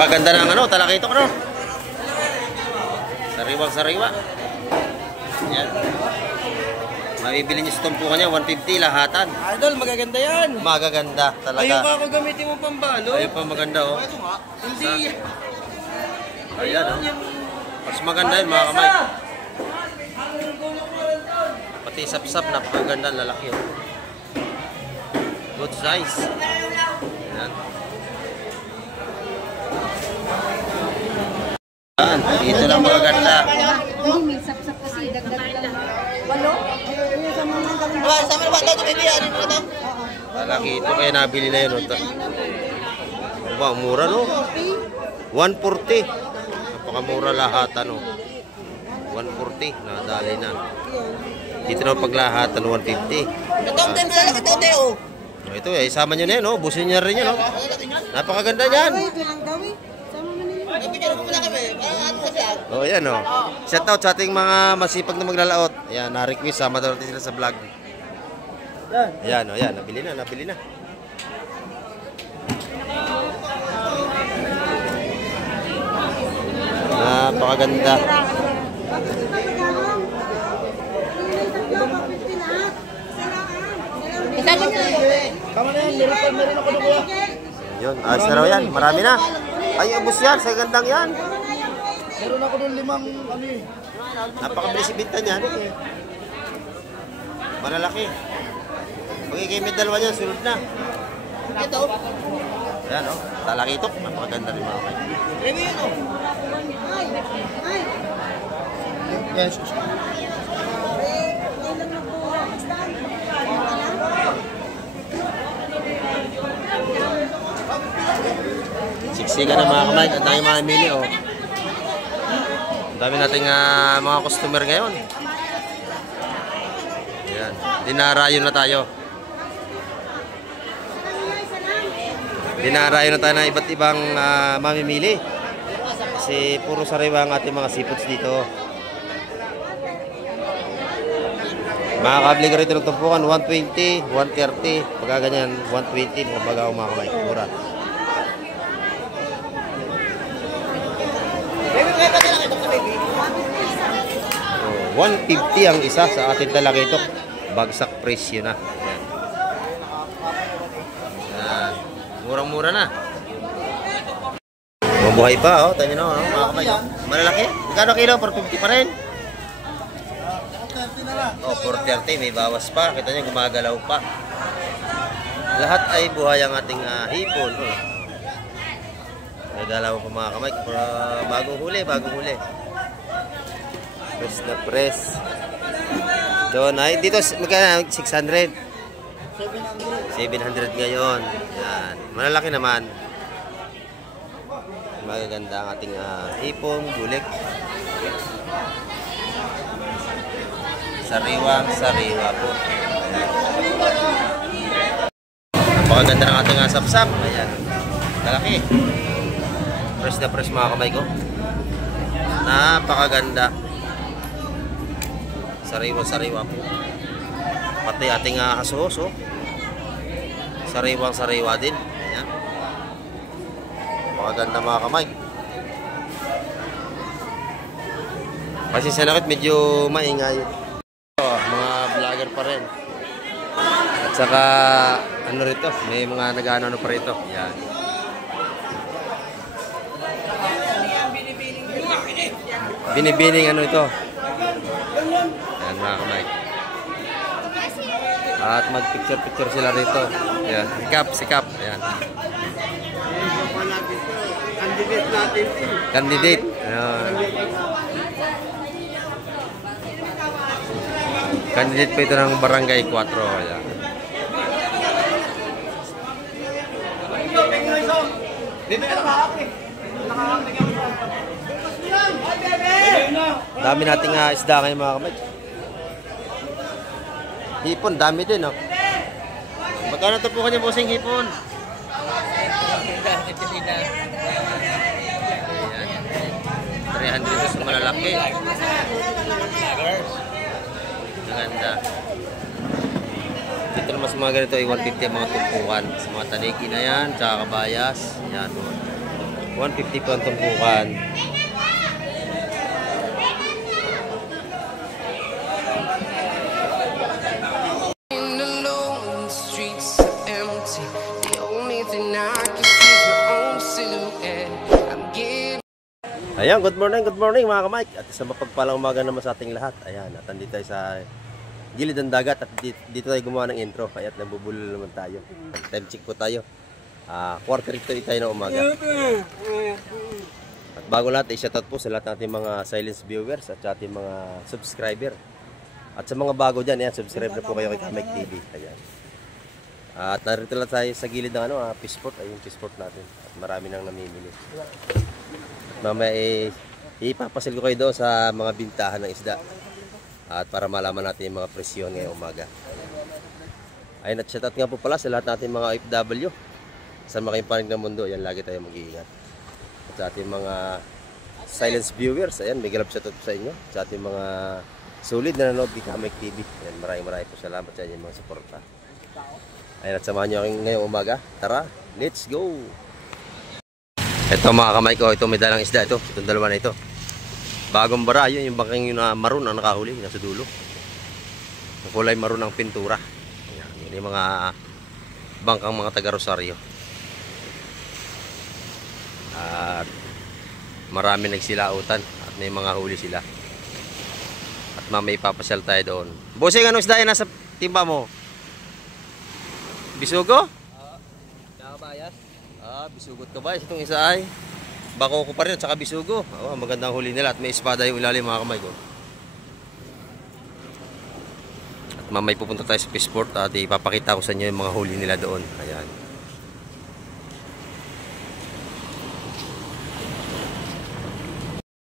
Napakaganda ng ano, talakitok no. Sariwang sariwa. Yan. Mabibili niyo sa tumpukan niya, 150 lahatan. Idol, magaganda yan. Magaganda talaga. Ayun pa ako gamitin mo pambalo. Ayun pa maganda oh. Ito nga. Hindi. Ayan oh. Mas maganda yun mga kamay. Pati sap-sap, napakaganda, lalaki oh. Good size. Ayan. Dito lang magaganda. Hindi, may sap-sap kasi. Dagdag lang. Walo? Lalaki ito kaya nabili na yun. Wow, mura no? 140. Napakamura lahatan no? 140. Nadali na. Dito na paglahatan 150. Ito eh, isama nyo na yun no? Busin nyo rin yun no? Napakaganda yan. Oh, yan oh. Shout out sa ating mga masipag na maglalaot. Ayan, na-request sama daw natin sila sa vlog. Ayan oh, yan, nabili na, nabili na. Napakaganda. Yun, ayos na raw yan, marami na. Ay, ubos yan, sa gandang yan. Meron ako doon 5 ano eh. Napakabilis ibinta niyan. Malalaki. Pagkikay may dalawa niyan, sunod na. Ito. Ayan o, talakitok. Napakaganda rin mga kayo. Review yun o. Yes. Siksikan na mga kamay. Ang dami mga mili o. Ang dami nating mga customer ngayon. Ayan. Dinarayo na tayo. Dinarayo na tayo ng iba't ibang mamimili. Kasi puro sariwa ang ating mga seafoods dito. Makakabili ka rito ng tumpukan, 120, 130. Pagka ganyan, 120. Kumbaga mga kamay. Mura. Oh, 150 ang isa sa ating talakitok. Bagsak presyo na. Yan. Murang-mura na. Mabuhay pa, oh. Tanyo na, mga kamay. Malalaki. Magkano kilo? 450 pa rin. Oh, 430. May bawas pa. Kita nyo, gumagalaw pa. Lahat ay buhay ang ating hipon. Oh. Nagalaw pa mga kamay. Bagong huli, bagong huli. Press na press. Doon ay, dito magkano? 600. 700 ngayon. Yan. Malalaki naman. Magaganda ang ating hipon, bulik. Sariwa po. Napakaganda ng ating sapsap. Ayan. Malaki. Press na press mga kamay ko. Napakaganda. Sariwa po. Pati ating asos, oh. Sariwa din. Ayan. Napakaganda mga kamay. Kasi sa nakit medyo maingay. Mga vlogger pa rin. At saka ano rito, may mga nag-ano pa rito. Yan. Binibining ano ito. Yan mga kamay. At mag-picture sila rito. Yan. Sikap. Yan. Candidate natin. Candidate. Ayan. Candidate pa ito ng Barangay 4. Ayan. Dami nating isda ngayon mga kamay. Hipon, dami din oh. Magkano ito po kanya bossing hipon? Ayan. 300 sa malalaki. Ganda. Dito naman sa mga ganito ay 150 ang mga tumpukan. Sa mga taniki na yan, tsaka kabayas. Yan. 150 po ang tumpukan. Ayan, good morning mga ka-Mike. At isang mapagpalang umaga naman sa ating lahat. Ayan, at nandito tayo sa gilid ng dagat at dito tayo gumawa ng intro. Kaya nabubulol naman tayo. Time check po tayo. Quarter to 8 tayo ng umaga. At bago lahat, i-shoutout po sa lahat natin mga silence viewers at sa ating mga subscriber. At sa mga bago dyan, ayan, subscribe na po kayo kay Ka-Mike TV. Ayan. At narito lang tayo sa gilid ng Fishport. Ayun, Fishport natin. At marami nang namimili. Mamaya ipapasil ko kayo doon sa mga bintahan ng isda at para malaman natin yung mga presyon ngayong umaga. Ayun, at shoutout nga po pala sa lahat natin mga OFW sa mga panig ng mundo. Yan, lagi tayo mag-iingat. At sa ating mga silence viewers, ayan, may galap shoutout sa inyo. Sa ating mga solid na nanood di Ka-Mike TV. Ayan, maraming po salamat sa inyo mga suporta. Ayun, at samahan nyo ngayong umaga. Tara, let's go! Ito mga ka-Mike ko, ito may dalang isda ito. Itong dalawa na ito. Bagong bara, yun yung bangking yun na maroon ang nakahuli, nasa dulo. Ang kulay maroon ang pintura. Yan, yun yung mga bangkang mga taga-Rosario. At marami nagsilautan at may mga huli sila. At mamay ipapasyal tayo doon. Bossing, anong isda yan nasa timba mo? Bisugo? Nakabayas. Bisugot ka ba? Itong isa ay bako ko pa rin at saka bisugo. Magandang huli nila at may espada yung ilalim mga kamay ko. At mamay pupunta tayo sa Fishport at ipapakita ko sa inyo yung mga huli nila doon. Ayan.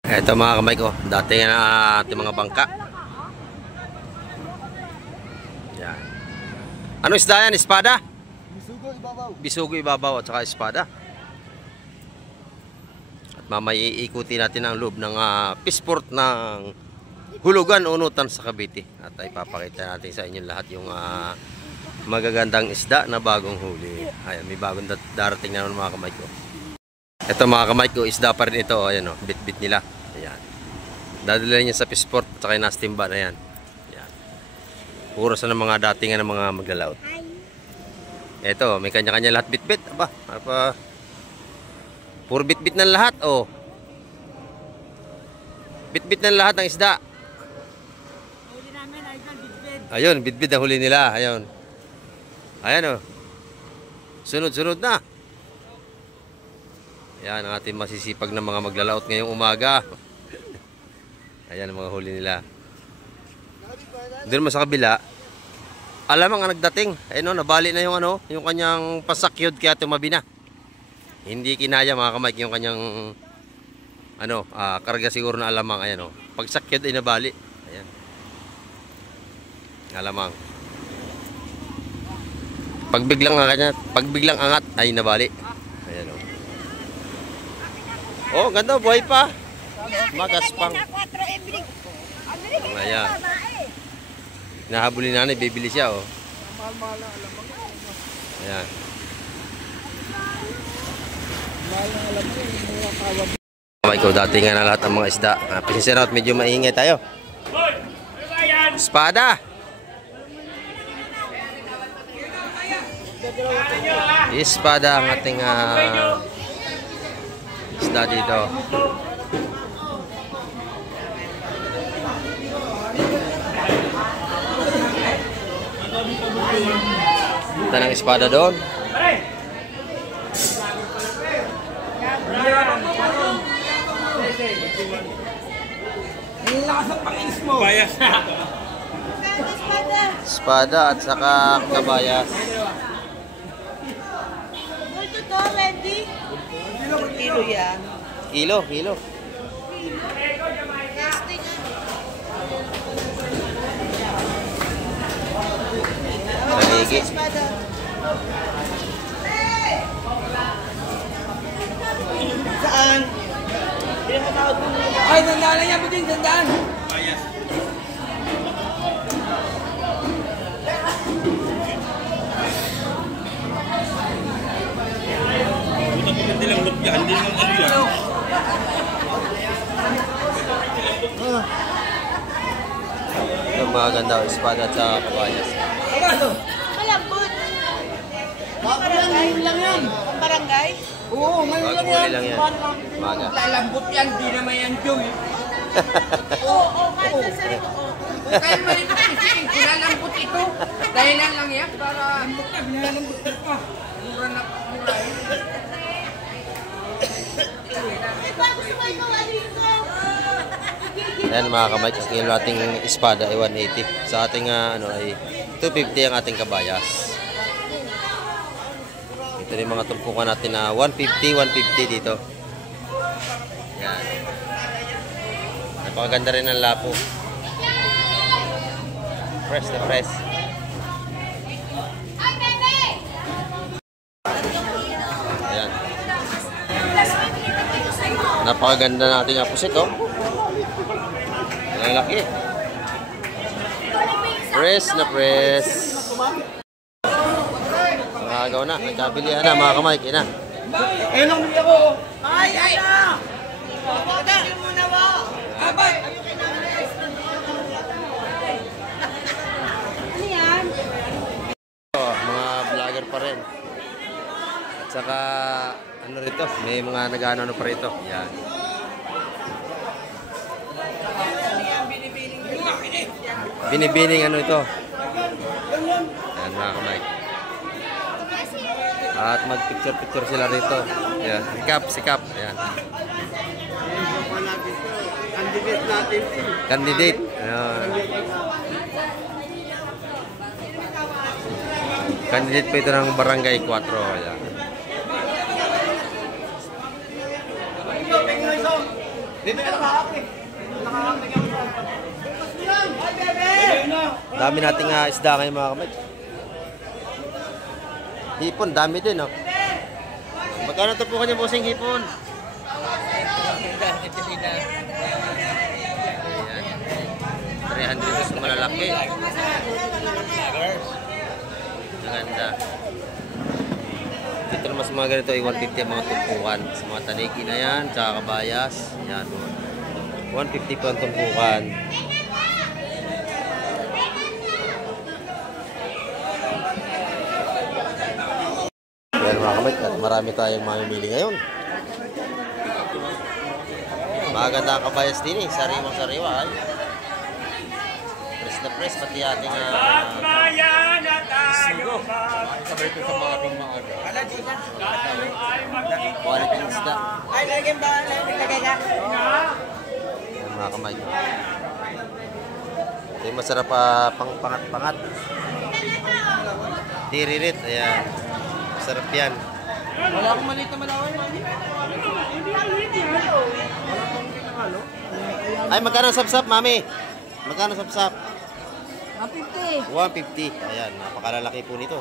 Ito mga kamay ko, dati na ating mga bangka. Ayan. Ano isda yan? Espada? Bisugo ibabaw at saka espada. At mamay iikuti natin ang loob ng Fishport ng Hulugan, Unutan sa Cavite. At ipapakita natin sa inyo lahat yung magagandang isda na bagong huli. Ayan, may bagong darating na naman mga kamay ko. Ito mga kamay ko, isda pa rin ito. Ayan o, bit-bit nila. Ayan. Dadala niya sa Fishport at saka nastimba na yan. Ayan. Puro sa ng mga datingan ng mga maglalaot. Ito, may kanya-kanya lahat bit-bit. Aba, puro bit-bit ng lahat, oh. Bit-bit ng lahat ng isda. Huli namin, idol, bit-bit. Ayun, bit-bit ang huli nila. Ayun. Ayan, oh. Sunod-sunod na. Ayan, ang ating masisipag na mga maglalaot ngayong umaga. Ayan ang mga huli nila. Doon mo sa kabila, alamang ang nagdating. Ayun, nabali na yung yung kanyang pasakyod kaya tumabi na. Hindi kinaya mga kamay yung kanyang karga siguro na alamang. Ayan, pag sakyod ay nabali. Ayan. Alamang. Pag biglang angat ay nabali. Ayan, oh, ganda, buhay pa. Magaspang. Ayan. Nahabulin na bibili siya, oh. Ayan. Kamay ko, dati nga na lahat ng mga isda. Pisisira at medyo maingay tayo. Espada! Espada ang ating isda dito. Punta ng espada doon. Espada at saka kabayas. Kilo yan. Kilo. Saligi. Saan? Ay, tandaan na yan mo din, tandaan. Hindi lang lupya, hindi lang ano Ito mga ganda, espada at saka kabayas. Malambot. Barangay lang yan. Barangay? Oo, ngayon lang Huli yan. lang yan. Maga. Lalambot yan, di naman yan, Joy. Oo, kahit sa sarili ko. Kung kayo malito isipin, kung lalambot ito, dahilan lang yan para lambot na, binalambot na pa. Mura na mura yun. Ayan mga kamay, ang kilo nating espada ay 180. Sa ating ano ay 250 ang ating kabayas. Ito rin mga tumpukan natin na 150 dito. Yan. Napakaganda rin ang lapo. Fresh na fresh. Ayan. Napakaganda nating apusit, oh. Ang laki. Press na press. Nakagaw na. Nagkabilihan na mga kamay. Kaya na. Eh, nang bili ako. Ay, na! Pagkakil mo na ba? Abay! Ano yan? Mga vlogger pa rin. At saka, ano rito, may mga nag-ano pa rito. Yan. Binibining ano ito. Yan mga kamay. At mag-picture sila rito. Yan. Sikap. Yan. Candidate natin. Candidate. Ayan. Candidate pa ito ng Barangay 4. Ayan. Dito ka nakahapin. Dami nating isda ngayon mga kamay. Hipon, dami din, no? Magkano ito po kanya bossing hipon? Ayan. 300 pesos malalaki. Maganda. Dito naman sa mga ganito ay 150 ang mga tumpukan. Sa mga taniki na yan, tsaka kabayas. Yan. 150 po ang tumpukan. Well, mga kamay, at marami tayong mamimili ngayon. Maganda ang kabayas din eh. Sariwang sariwa ay. Press na press, pati ating quality ng isda. Ay, lagyan ba? Lagyan ka? Yan mga kamay. Ito yung masarap pang-pangat-pangat. Tiririt, ayan. Masarap yan. Wala akong maliit na malaway, mami. Ay, magkano sapsap, mami? Magkano sapsap? 150. 150. Ayan, napakalalaki po nito.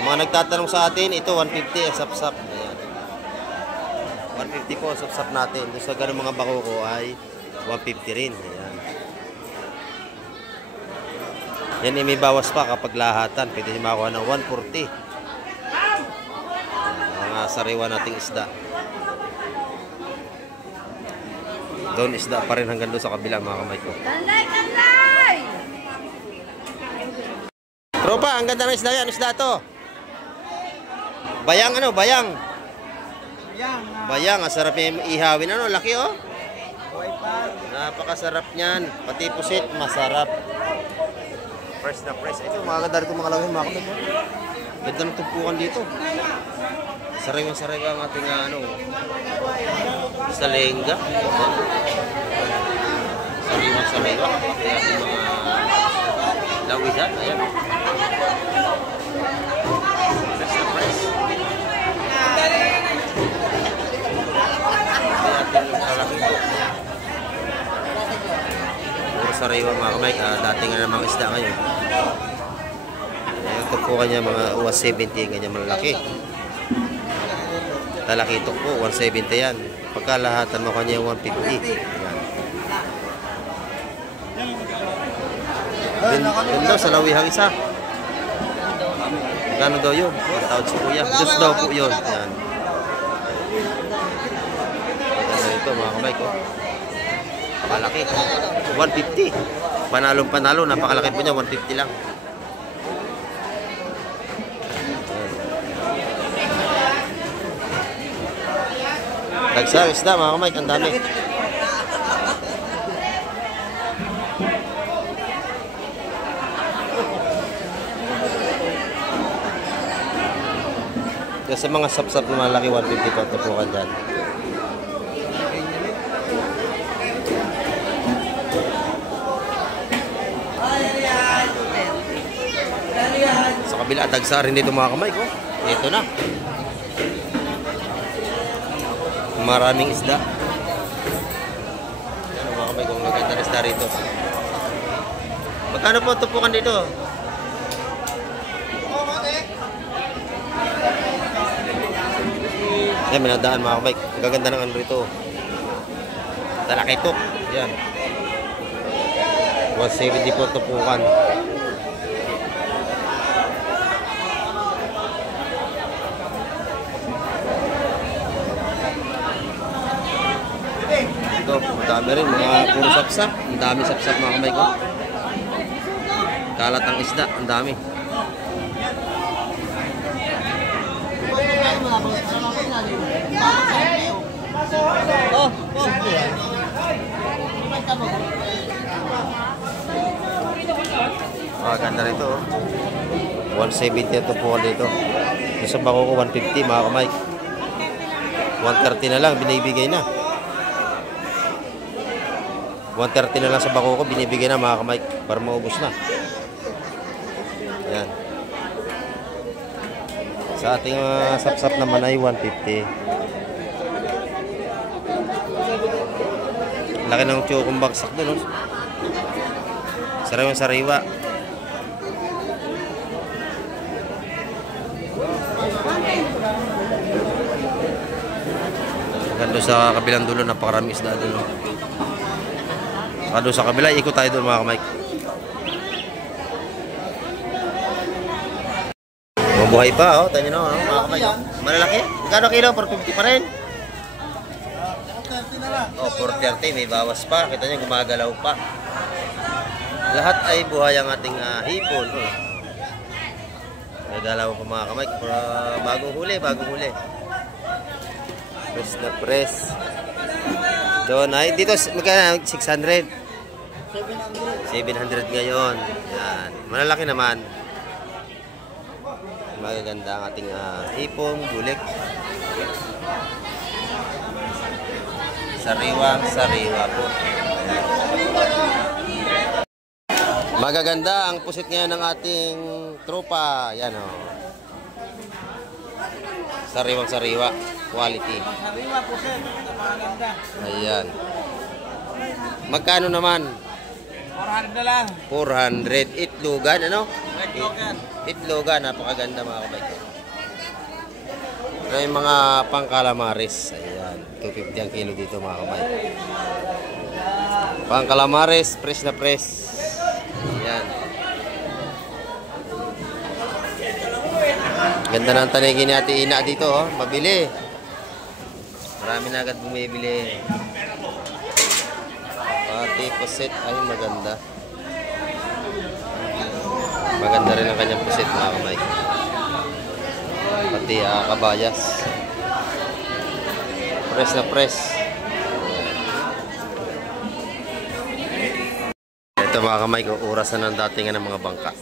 Yung mga nagtatanong sa atin, ito 150 ang sapsap. Ayan. 150 po ang sapsap natin. Doon sa ganun mga bakuko ay 150 rin. Ayan. Yan may bawas pa kapag lahatan. Pwede nyo makakuha ng 140. Mga sariwa nating isda. Doon isda pa rin hanggang doon sa kabila mga kamay ko. Tanlay! Tropa, ang ganda ng isda yan. Isda to. Bayang ano? Bayang. Bayang. Ang sarap yung ihawin. Ano? Laki oh. Napakasarap niyan. Pati pusit, masarap. Fresh na fresh. Ito, mga ganda rito mga lawin. Mga kapatid. Ganda ng tumpukan dito. Sariwa-sariwa ang ating ano. Sa lengga. Sariwa-sariwa. Pati ating mga lawihan. Ayan. Fresh na fresh. Pati ating kalaki po. Puro sariwa mga kamay. Dating nga ng mga isda ngayon. Ito po kanya mga 170 ganyan malaki. Lalaki ito po, 170 yan. Pagkalahatan mo kanya 150. Yan. Doon daw sa lawihang isa. Gano'n daw yun? Tawad si kuya. Diyos daw po yun. Yan. Ito mga kamay ko. Napakalaki. 150. Panalong panalo, napakalaki po niya, 150 lang. Dagsang isda mga kamay, ang dami. Kasi sa mga sapsap na malaki, 150 po ito po ka dyan. Sa kabila, dagsa rin dito mga kamay ko. Ito na. Maraming isda. Yan mga kamay ko, maganda na isda rito. Magkano po tupukan dito? Yan, minadaan mga kabike. Ang gaganda ng ano rito. Talakitok. Yan. 170 po tupukan. Ito, madami rin. Mga puro sapsap. Ang dami sapsap mga kabike. Kalat ang isda. Ang dami. Ganda rito. 170 ito po dito. Yung sa bako ko 150 mga kamay. 130 na lang binibigay na. 130 na lang sa bako ko binibigay na mga kamay para maubos na. Ayan. Sa ating sapsap naman ay 150. Laki ng tsukong bagsak doon. Sariwang sariwa. Ganda sa kabilang dulo, napakarami isda doon. Saka doon sa kabila, ikot tayo doon mga kamay. Mabuhay pa, oh. Tayo nyo, oh, mga kamay. Malalaki. Magkano kilo? 450 pa rin. Oh, 430. May bawas pa. Kita nyo, gumagalaw pa. Lahat ay buhay ang ating hipon. Oh. Nagalaw pa mga kamay. Bagong huli, bagong huli. Press na press. Doon ay, dito, magkano? 600. 700 ngayon. Yan. Malalaki naman. Magaganda ang ating hipong, bulik. Sariwa po. Magaganda ang pusit ngayon ng ating tropa. Yan o. Sariwang-sariwa. Quality. Sariwa po sir. Maganda. Ayan. Magkano naman? 400 na lang. 400. Itlogan, ano? Itlogan. Itlogan, napakaganda mga kabay. May mga pangkalamares. Ayan, 250 ang kilo dito mga kabay. Pangkalamares, press na press. Ayan. Ganda ng tanigin ni Ate Ina dito, oh. Mabili. Marami na agad bumibili. Pati puset ay maganda. Maganda rin ang kanyang puset mga kamay. Pati kabayas. Press na press. Ito mga kamay ko, orasan ng datingan ng mga bangka.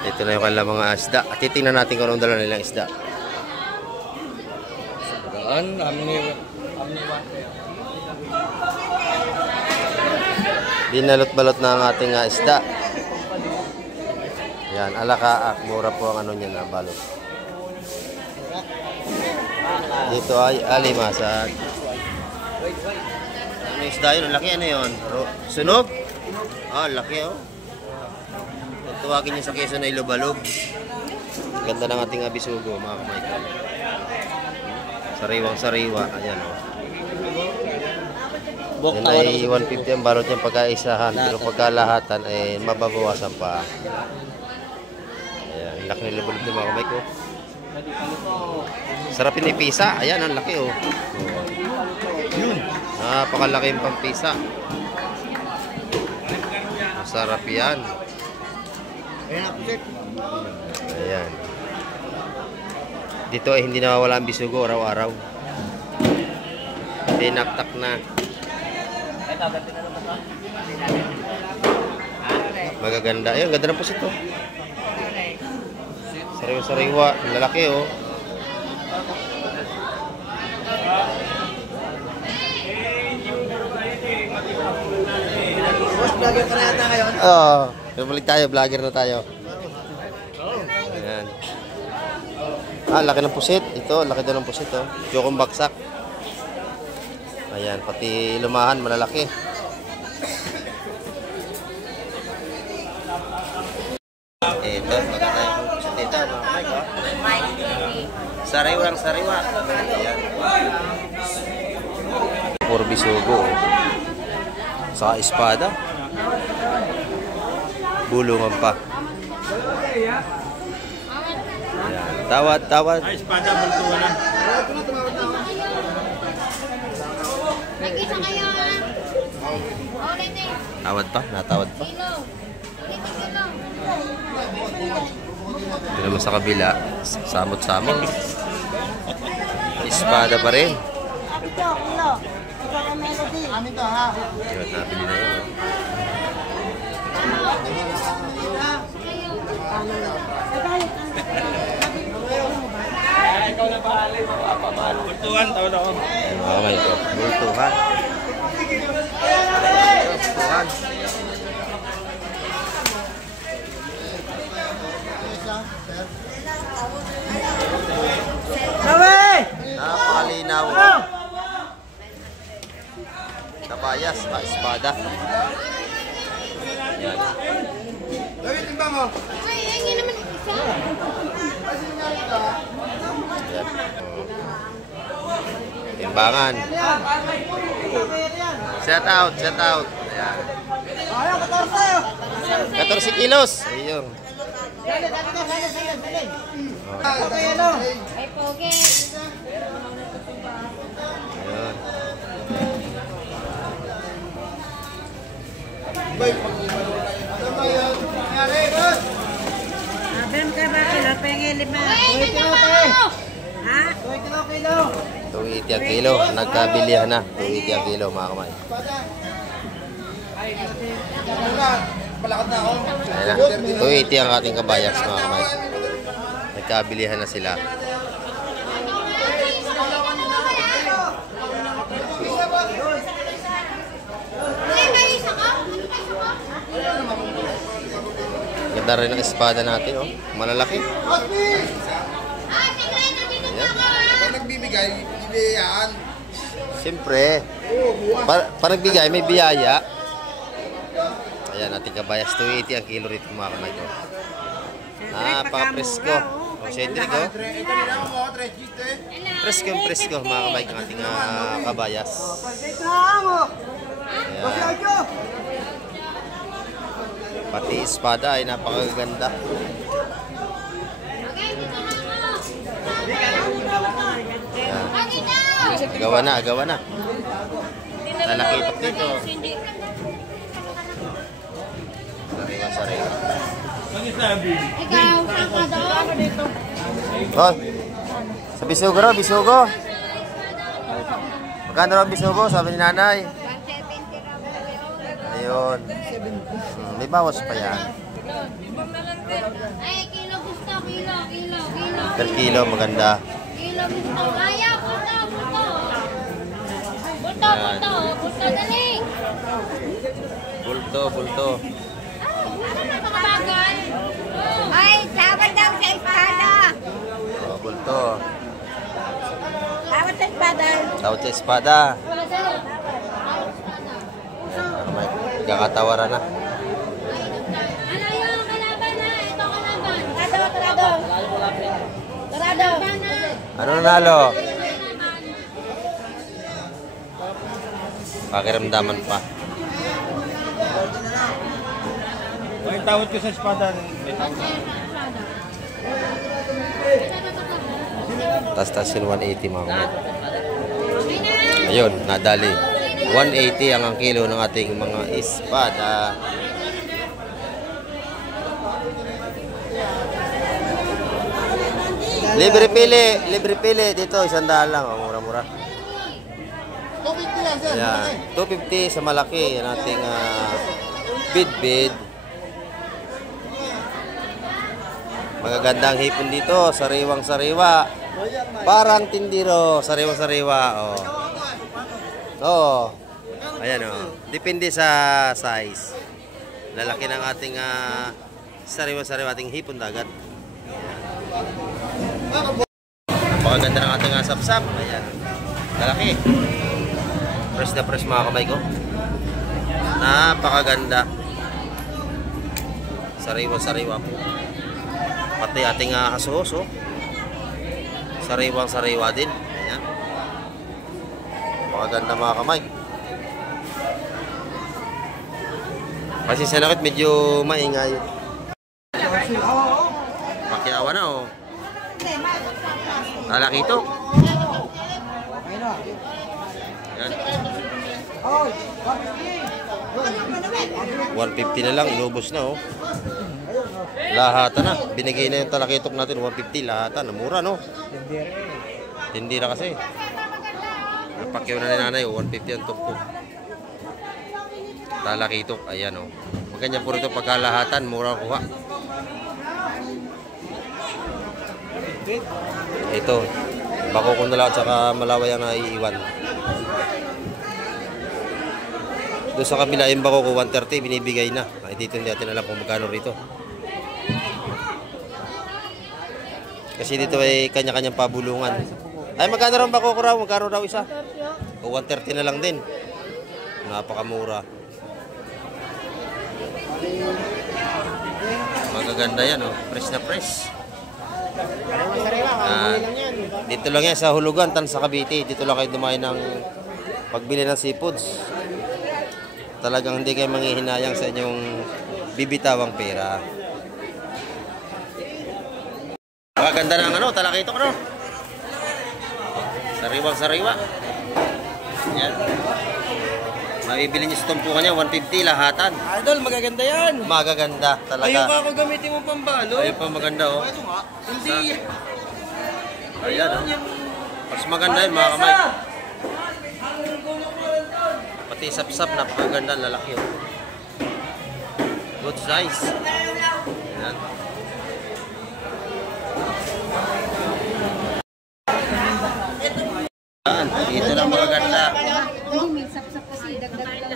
Ito na yung kanilang mga isda. At titingnan natin kung anong dala nilang isda. Binalot-balot na ang ating isda. Yan, alakaak. Mura po ang ano niya na balot. Dito ay alimasag. Ano isda yun? Ang laki ano yun? Sunog? Ah, laki oh. Tuwagin niyo sa Quezon ay lubalog. Ganda ng ating abisugo mga kamay. Sariwang-sariwa. Ayan oh. Yan ay 150 ang balot niyang pagkaisahan. Pero pagkalahatan ay mababawasan pa. Ayan, laki ng lubalog ng mga kamay ko. Sarap yung pisa. Ayan, ang laki oh. Napakalaki yung pampisa. Sarap yan. Ayan. Dito ay hindi nawawala ang bisugo araw-araw. Tinaktak na. Magaganda. Ayun, ganda ng pusit oh. Sariwa-sariwa. Ang lalaki oh. Vlogger ka na yata ngayon? Oo. Balik tayo. Vlogger na tayo. Ayan. Laki ng pusit. Ito, laki daw ng pusit oh. Jokong baksak. Ayan, pati lumahan malalaki. Ito, maganda yung pusit dito. Sariwang sariwa. Ayan. Puro bisugo. Saka espada. Bulungan pa. Ayan. Tawad, tawad. Ay, espada, bultuhan na. Nag-isa kayo ha? Ulit eh. Tawad pa? Natawad pa? Kilo. Ulit kilo. Ito naman sa kabila. Samot-samot. Espada pa rin. Amin to ha. Yun, nabili na yun. Bultuhan, tawad ako. Okay ito. Bultuhan. Bultuhan. Napakalinaw. Kabayas, espada. Yan. Gawin timbang mo. Ay, hindi naman isa. Yan. Timbangan. Set out, set out. Ayan. Ayaw, 14. 14 kilos. Ayun. Dali. Ay, pogi. Ayun. Abem ka ba kilo? Pengen 5. Ay, naman mo! Ha? 20 kilo. 280 ang kilo. Nagkabilihan na. 280 ang kilo, mga kamay. Ayan na. 280 ang ating kabayas, mga kamay. Nagkabilihan na sila. Ay, may isa ka? Ganda rin ang espada natin, oh. Malalaki. Ah, sige, nandito Ayan. ka ha? Nagbibigay, bibigyan. Siyempre, pa nagbigay, may biyaya. Ayan, ating kabayas. 280 ang kilo rito, mga kamay ko. Napaka-presko. O, Cedric, oh. Presko, mga kamay ng ating kabayas. Ayan. Pati espada ay napakaganda. Okay, dito na ako. Ayan. Ah, dito! Gawa na. Nalakipat dito. Hindi. Sariwa. Ano sabi? Ikaw, saan ka doon? Oh, sa bisugo raw, bisugo. Magkano raw ang bisugo? Sabi ni nanay. 170 raw po yun. Ayun. May bawas pa yan. Ay, kilo gusto, kilo. Per kilo, maganda. Kilo gusto. Kaya, buto. Yan. Buto, dali. Bulto. Napakabagal. Ay, tawad daw sa espada. Oh, bulto. Tawad sa espada. Tawad sa espada. Ayan, kakatawaran na. Ano yung kalaban na? Ito kalaban. Tarado. Ano nanalo? Pakiramdaman pa. May tawad ko sa espada. May tawad. Tas yun 180 mga kamay. Ayun, nadali. 180 ang kilo ng ating mga espada. Libre pili dito, 100 lang, oh, mura-mura. 250 lang, sir. Ayan, 250 sa malaki, yan ating bid. Magagandang hipon dito, sariwang-sariwa. Parang tindiro, sariwa-sariwa, oh. Oo. Ayan, oh. Depende sa size. Lalaki ng ating sariwa-sariwa ating hipon dagat. Napakaganda ng ating sapsap. Ayan. Lalaki. Press na press mga kamay ko. Napakaganda. Sariwa-sariwa po. Pati ating hasuhos, oh. Sariwang-sariwa din. Ayan. Napakaganda mga kamay. Kasi sinakit medyo maingay. Pakiawa na, oh. Talakito. Yan. 150 na lang, inubos na, oh. Lahatan na. Binigay na yung talakitok natin, 150, lahatan. Mura, no? Tindira kasi. Napakyaw na ni nanay, 150 ang tupok. Talakitok, ayan, oh. Maganda po rito pagkalahatan, mura kuha. Ito, bako ko na lang at saka malaway ang naiiwan. Doon sa kabila yung bako ko 130 binibigay na. Ay, dito hindi natin alam kung magkano rito. Kasi dito ay kanya-kanyang pabulungan. Ay, magkano raw bako ko raw? Magkano raw isa? O 130 na lang din. Napakamura. Magaganda yan, oh. Fresh na fresh. Dito lang yan sa Hulugan, Tan sa Cavite. Dito lang kayo dumayo ng pagbili ng seafoods. Talagang hindi kayo manghihinayang sa inyong bibitawang pera. Maganda ng talakitok, no? Sariwang-sariwa. Yan. Mabibili niyo sa tumpukan niya, 150 lahatan. Idol, magaganda yan. Magaganda talaga. Ayaw pa ako gamitin mo pambalo. Ayun pa maganda, oh. Hindi. Ayan, oh. Mas maganda yun, mga kamay. Pati sap-sap, napakaganda, lalaki, oh. Good size. Ayan. Ayan, dito lang magaganda. Hindi, may sapsap kasi. Dagdag lang.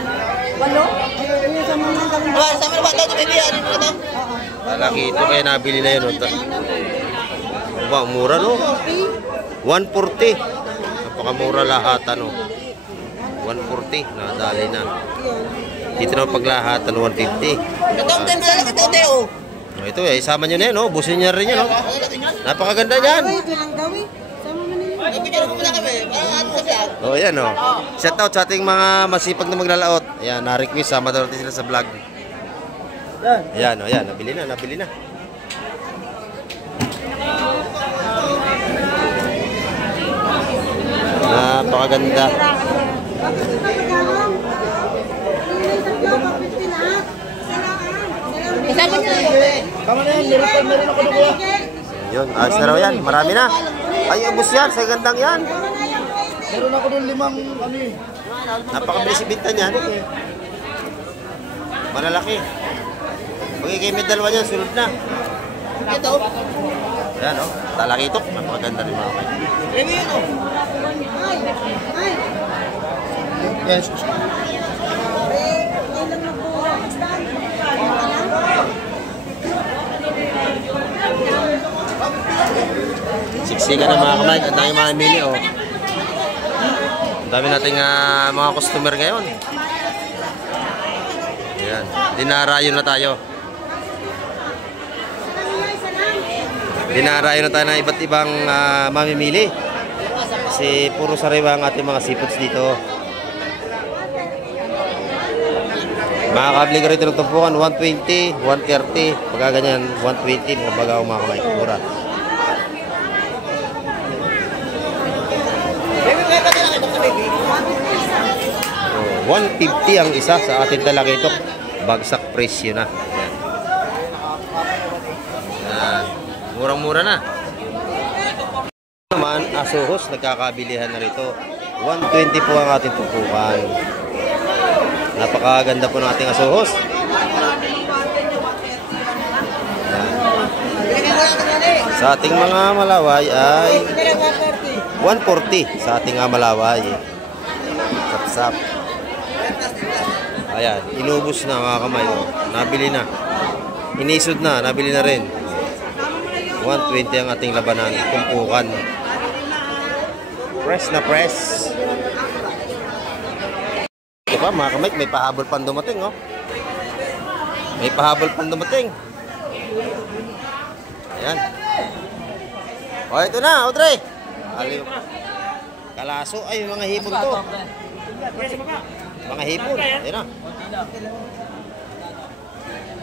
8? Sama naman ito, bibiyaan mo ito. Lalaki ito, kaya nabili na yun, oh. Ba, mura, no? 140. Napakamura lahat, ano? 140, nadali na. Dito na paglahatan, 150. Ito ang ganda lang ito, Teo. Ito, isama nyo na yun, oh. Busin niya rin yun, oh. Napakaganda yan. Ito lang gawin. Sama mo nila. Nabigyan ko muna kami. Parang sa vlog. Oh, yan, oh. Shout out sa ating mga masipag na maglalaot. Ayan, na-request, sama daw natin sila sa vlog. Ayan, oh, yan. Nabili na. Napakaganda. Isama niyo. Tama na yan, meron ako doon, kuya. Yun, ayos na raw yan. Marami na. Ay, ubos yan. Sa gandang yan. Meron ako doon 5 ano eh. Napakabilis ibinta niyan. Malalaki. Pag ikimid dalawa niyan, sunod na. Ito. Ayan, oh. Talakitok. Napakaganda rin mga kayo. Review yun, oh. Yes. Siksikan na mga kamay. Ang dami mga mili, oh. Ang dami nating mga customer ngayon. Ayan. Dinarayo na tayo. Dinarayo na tayo ng iba't ibang mamimili. Kasi puro sariwa ang ating mga seafoods dito. Makakabili ka rito ng tumpukan, 120, 130, pagka ganyan, 120, mga bagaw mga kamay, mura. 150 ang isa sa ating talakitok. Bagsak presyo na. Yan. Murang-mura na. Naman, Asohos, nagkakabilihan na rito. 120 po ang ating tupukan. Napakaganda po ng ating Asohos. Yan. Sa ating mga malaway ay 140 sa ating malaway. Sapsap. Ayan, inubos na mga kamay. Oh. Nabili na. Inisod na, nabili na rin. 120 ang ating labanan. Tumpukan. Press na press. Ito pa mga kamay, may pahabol pang dumating. Oh. May pahabol pang dumating. Ayan. O, ito na, Audrey. Kalaso, ay mga hipon to. Mga hipon, ayan na.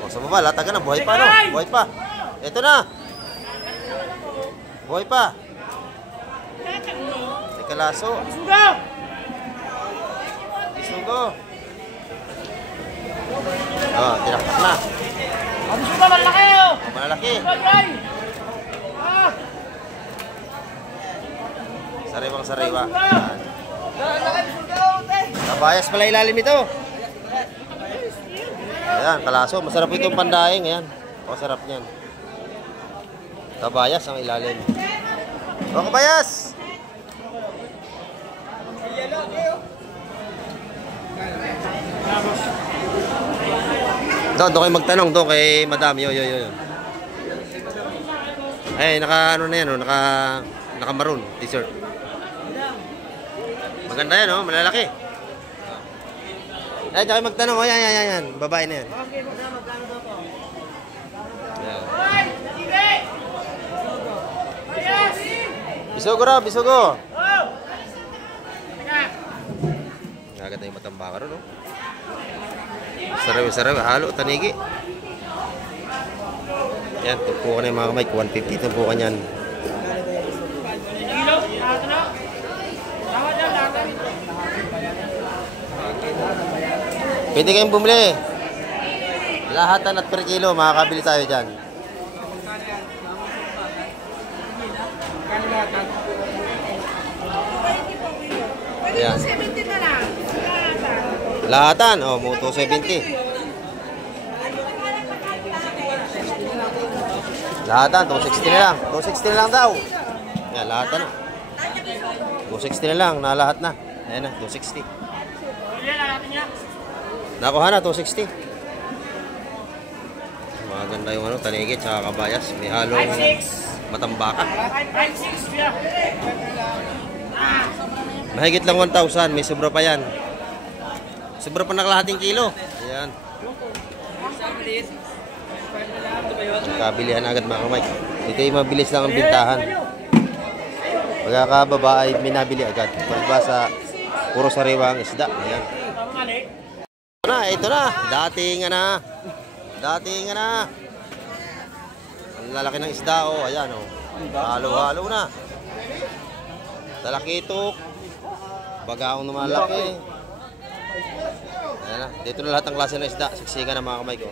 O, sa baba, latagan na, buhay pa, no? Buhay pa. Ito na. Buhay pa. Si Kalaso. Isugo. O, tinaktak na. Malaki. Sariwang sariwa. Kabayas pala ilalim ito. Ayan, Kalaso. Masarap itong pandaing. Ayan. O, sarap niyan. Kabayas ang ilalim. O, kabayas! Doon kayo magtanong. Doon kay Madam. Yo. Ay, naka ano na yan. Naka maroon t-shirt. Maganda yan, oh, malalaki. Ay, tsaka magtanong, oh, yan. Babae na yan. Bisugo raw, bisugo. Nagaganda yung matambaka ron, oh. Sarawi, halo, tanigi. Yan, tumpukan na yung mga kamay. 150 tumpukan yan. Pwede kayong bumili. Lahatan at per kilo, makakabili tayo dyan. Ayan. Lahatan, oh, mo 270. Lahatan, 260 na lang. 260 na lang daw. Yan, lahatan na. 260 na lang, nalahat na. Ayan na, 260. Nakuha na, 260. Maganda yung ano, tanigi at kabayas. May halong matambaka. Mahigit lang 1,000. May sobra pa yan. Sobra pa nakalahating kilo. Ayan. Kabilihan agad mga kamay. Dito yung mabilis lang ang bintahan. Pagkakababa ay minabili agad. Pagba sa puro sariwa ang isda. Ayan. Ito na. Dating na. Ang lalaki ng isda, oh. Ayan, oh. Halo-halo na. Talakitok. Bagaong na malaki. Ayan na. Dito na lahat ng klase ng isda. Siksikan na mga kamay ko.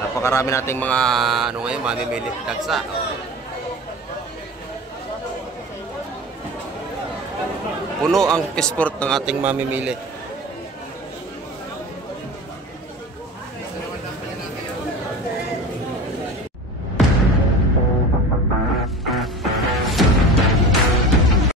Napakarami nating mga ano ngayon, mamimili dagsa. Puno ang pisport ng ating mamimili.